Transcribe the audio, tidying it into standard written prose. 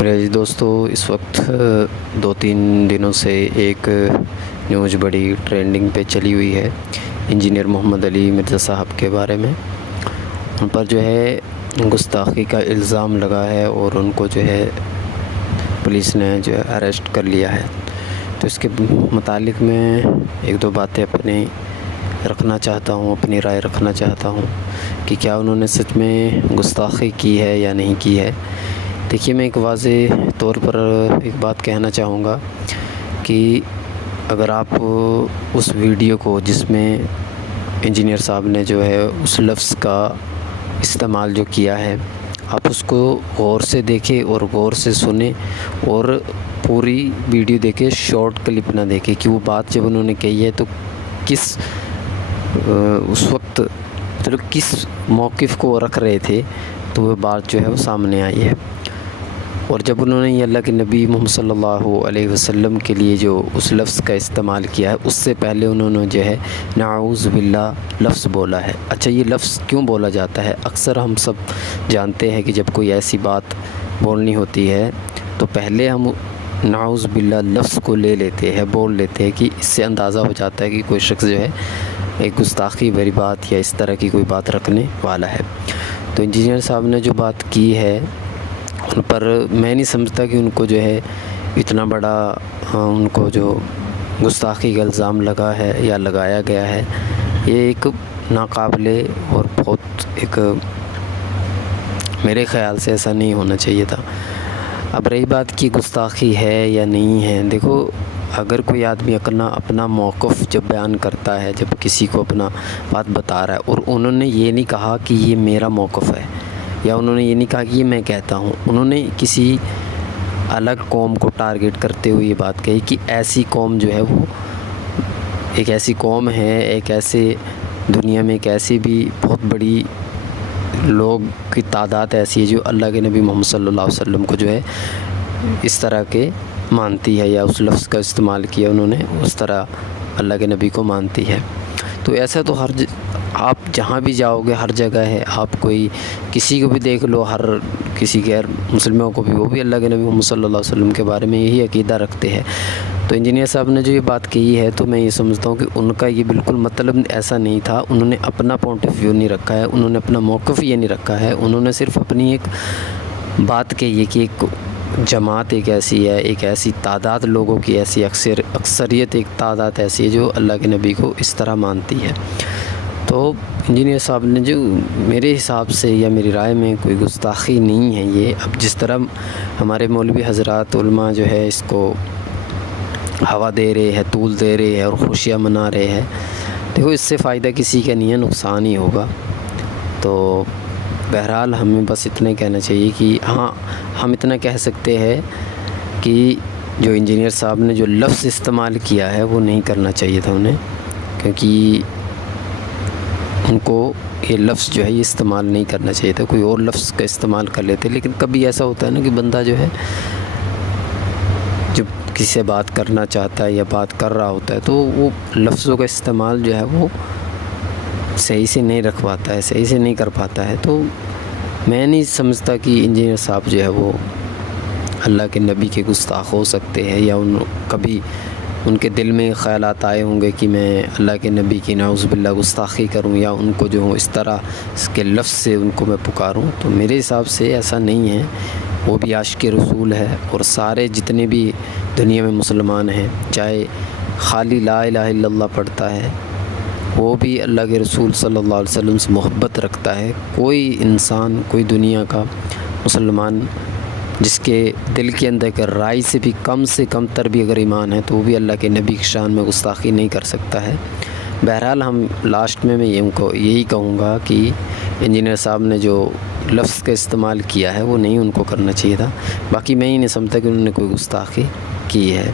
میرے عزیز دوستو، اس وقت 2-3 دنوں سے ایک نیوز بڑی ٹرینڈنگ پہ چلی ہوئی ہے انجینئر محمد علی مرزا صاحب کے بارے میں۔ ان پر جو ہے گستاخی کا الزام لگا ہے اور ان کو جو ہے پولیس نے جو ہے اریسٹ کر لیا ہے۔ تو اس کے متعلق میں ایک دو باتیں اپنی رکھنا چاہتا ہوں، اپنی رائے رکھنا چاہتا ہوں کہ کیا انہوں نے سچ میں گستاخی کی ہے یا نہیں کی ہے۔ دیکھیے، میں ایک واضح طور پر ایک بات کہنا چاہوں گا کہ اگر آپ اس ویڈیو کو جس میں انجینئر صاحب نے جو ہے اس لفظ کا استعمال جو کیا ہے، آپ اس کو غور سے دیکھیں اور غور سے سنیں اور پوری ویڈیو دیکھیں، شارٹ کلپ نہ دیکھیں کہ وہ بات جب انہوں نے کہی ہے تو کس اس وقت کس موقف کو رکھ رہے تھے، تو وہ بات جو ہے وہ سامنے آئی ہے۔ اور جب انہوں نے یہ اللہ کے نبی محمد صلی اللہ علیہ وسلم کے لیے جو اس لفظ کا استعمال کیا ہے، اس سے پہلے انہوں نے جو ہے نعوذ باللہ لفظ بولا ہے۔ اچھا، یہ لفظ کیوں بولا جاتا ہے؟ اکثر ہم سب جانتے ہیں کہ جب کوئی ایسی بات بولنی ہوتی ہے تو پہلے ہم نعوذ باللہ لفظ کو لے لیتے ہیں، بول لیتے ہیں کہ اس سے اندازہ ہو جاتا ہے کہ کوئی شخص جو ہے ایک گستاخی بھری بات یا اس طرح کی کوئی بات رکھنے والا ہے۔ تو انجینئر صاحب نے جو بات کی ہے ان پر میں نہیں سمجھتا کہ ان کو جو ہے اتنا بڑا ان کو جو گستاخی کا الزام لگا ہے یا لگایا گیا ہے، یہ ایک ناقابل اور بہت ایک میرے خیال سے ایسا نہیں ہونا چاہیے تھا۔ اب رہی بات کی گستاخی ہے یا نہیں ہے، دیکھو، اگر کوئی آدمی اپنا موقف جب بیان کرتا ہے، جب کسی کو اپنا بات بتا رہا ہے اور انہوں نے یہ نہیں کہا کہ یہ میرا موقف ہے، یا انہوں نے یہ نہیں کہا کہ یہ میں کہتا ہوں، انہوں نے کسی الگ قوم کو ٹارگٹ کرتے ہوئے یہ بات کہی کہ ایسی قوم جو ہے وہ ایک ایسی قوم ہے، ایک ایسے دنیا میں ایک ایسی بھی بہت بڑی لوگ کی تعداد ایسی ہے جو اللہ کے نبی محمد صلی اللہ علیہ وسلم کو جو ہے اس طرح کے مانتی ہے، یا اس لفظ کا استعمال کیا انہوں نے اس طرح اللہ کے نبی کو مانتی ہے۔ تو ایسا تو آپ جہاں بھی جاؤ گے ہر جگہ ہے، آپ کوئی کسی کو بھی دیکھ لو، ہر کسی غیر مسلموں کو بھی، وہ بھی اللہ کے نبی محمد صلی اللہ علیہ وسلم کے بارے میں یہی عقیدہ رکھتے ہیں۔ تو انجینئر صاحب نے جو یہ بات کہی ہے تو میں یہ سمجھتا ہوں کہ ان کا یہ بالکل مطلب ایسا نہیں تھا، انہوں نے اپنا پوائنٹ آف ویو نہیں رکھا ہے، انہوں نے اپنا موقف یہ نہیں رکھا ہے، انہوں نے صرف اپنی ایک بات کہی ہے کہ ایک جماعت ایک ایسی ہے، ایک ایسی تعداد لوگوں کی ایسی اکثریت ایک تعداد ایسی ہے جو اللہ کے نبی کو اس طرح مانتی ہے۔ تو انجینئر صاحب نے جو میرے حساب سے یا میری رائے میں کوئی گستاخی نہیں ہے یہ۔ اب جس طرح ہمارے مولوی حضرات علماء جو ہے اس کو ہوا دے رہے ہیں، طول دے رہے ہیں اور خوشیاں منا رہے ہیں، دیکھو اس سے فائدہ کسی کا نہیں ہے، نقصان ہی ہوگا۔ تو بہرحال ہمیں بس اتنا کہنا چاہیے کہ ہاں، ہم اتنا کہہ سکتے ہیں کہ جو انجینئر صاحب نے جو لفظ استعمال کیا ہے وہ نہیں کرنا چاہیے تھا انہیں، کیونکہ ان کو یہ لفظ جو ہے یہ استعمال نہیں کرنا چاہیے تھا، کوئی اور لفظ کا استعمال کر لیتے۔ لیکن کبھی ایسا ہوتا ہے نا کہ بندہ جو ہے جب کسی سے بات کرنا چاہتا ہے یا بات کر رہا ہوتا ہے تو وہ لفظوں کا استعمال جو ہے وہ صحیح سے نہیں رکھ پاتا ہے، صحیح سے نہیں کر پاتا ہے۔ تو میں نہیں سمجھتا کہ انجینئر صاحب جو ہے وہ اللہ کے نبی کے گستاخ ہو سکتے ہیں، یا کبھی ان کے دل میں خیالات آئے ہوں گے کہ میں اللہ کے نبی کی نعوذ باللہ گستاخی کروں، یا ان کو جو اس طرح اس کے لفظ سے ان کو میں پکاروں۔ تو میرے حساب سے ایسا نہیں ہے، وہ بھی عاشق رسول ہے، اور سارے جتنے بھی دنیا میں مسلمان ہیں، چاہے خالی لا الہ الا اللہ پڑھتا ہے، وہ بھی اللہ کے رسول صلی اللہ علیہ وسلم سے محبت رکھتا ہے۔ کوئی انسان، کوئی دنیا کا مسلمان جس کے دل کے اندر کا رائے سے کم تر بھی اگر ایمان ہے تو وہ بھی اللہ کے نبی کی شان میں گستاخی نہیں کر سکتا ہے۔ بہرحال ہم لاسٹ میں یہی کہوں گا کہ انجینئر صاحب نے جو لفظ کا استعمال کیا ہے وہ نہیں ان کو کرنا چاہیے تھا۔ باقی میں ہی نہیں سمجھتا کہ انہوں نے کوئی گستاخی کی ہے۔